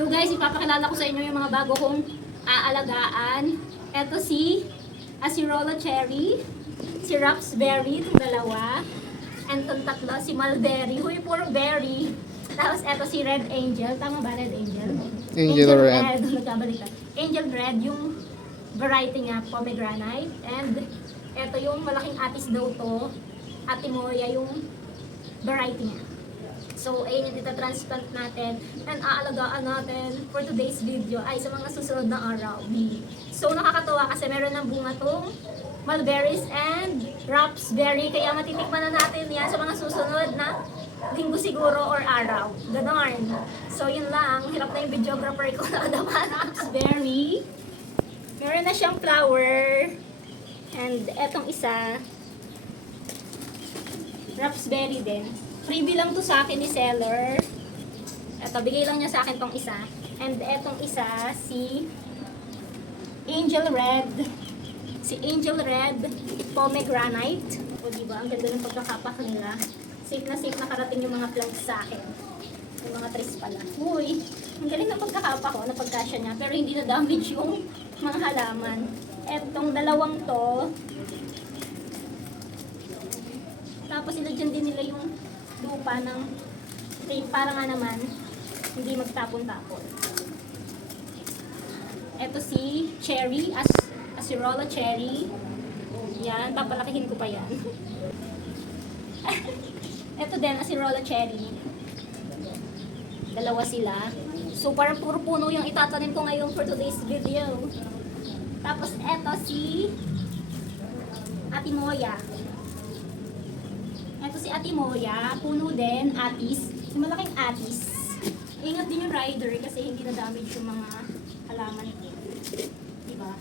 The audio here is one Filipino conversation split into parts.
So guys, ipapakilala ko sa inyo yung mga bago kong aalagaan. Ito si Acerola Cherry, si Raspberry, itong dalawa, and itong tatlo, si Mulberry. Huy, puro berry. Tapos ito si Red Angel. Tama ba, Red Angel? Angel Red. Nagkabaliktad. Angel Red, yung variety niya, pomegranate. And ito yung malaking atis daw to. Atimoria yung variety niya. So, ayun yung transplant natin and aalagaan natin for today's video ay sa mga susunod na araw. So, nakakatuwa kasi meron ng bunga tong mulberries and raspberry. Kaya matitikman na natin yan sa mga susunod na linggo siguro or araw. Ganon. So, yun lang. Hirap na yung videographer ko na naman. Raspberry. Meron na siyang flower. And etong isa, raspberry din. Freebie lang to sa akin ni seller. Eto, bigay lang niya sa akin tong isa. And etong isa, si Angel Red. Si Angel Red pomegranate. O diba, ang ganda ng pagkakapak nila. Safe na nakarating yung mga plants sa akin. Yung mga trees pala. Uy, ang galing ng pagkakapak ko, napagkasya niya. Pero hindi na damage yung mga halaman. Etong dalawang to. Tapos sinadyan din nila yung lupa ng para nga naman hindi magtapon-tapon. Ito si Cherry, Acerola Cherry. Yan, papalakihin ko pa yan. Ito din, Acerola Cherry. Dalawa sila. So parang puro puno yung itatanim ko ngayon for today's video. Tapos eto si Atimoya. Ito si Atimoya, puno din, atis. Yung malaking atis. Ingat din yung rider kasi hindi na damage yung mga halaman ito. Diba?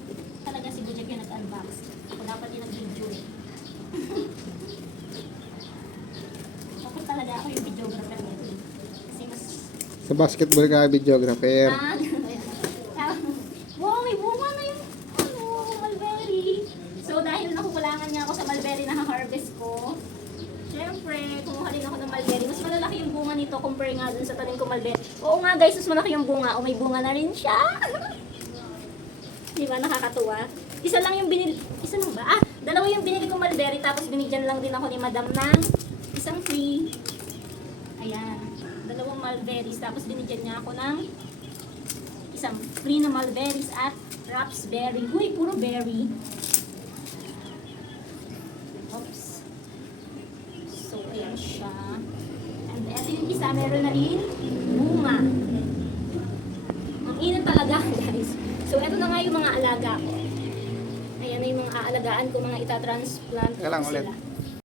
Talaga si Bujek yung nag-unbox. Ako dapat yung nag-video eh. Okay talaga ako yung videographer nito. Kasi mas... Sa basketball ka videographer. Wow, may bunga na yung mulberry. So dahil nakukulangan niya ako sa mulberry na harvest ko, siyempre, kumuha din ako ng mulberry. Mas malalaki yung bunga nito compare nga dun sa tanim ko mulberry. Oo nga guys, mas malaki yung bunga. O may bunga na rin siya. Diba, nakakatuwa. Isa lang yung binili. Isa lang ba? Dalawa yung binili ko mulberry. Tapos binigyan lang din ako ni madam ng isang free. Ayan. Dalawang mulberries. Tapos binigyan niya ako ng isang free na mulberries at raspberry. Huy, puro berry. Oops. So, ayan siya. And ito yung isa, meron na rin bunga. Ang init talaga, guys. So, ito na nga yung mga alaga ko. Ayan na yung mga aalagaan ko, mga itatransplant ko Kailang sila. ulit.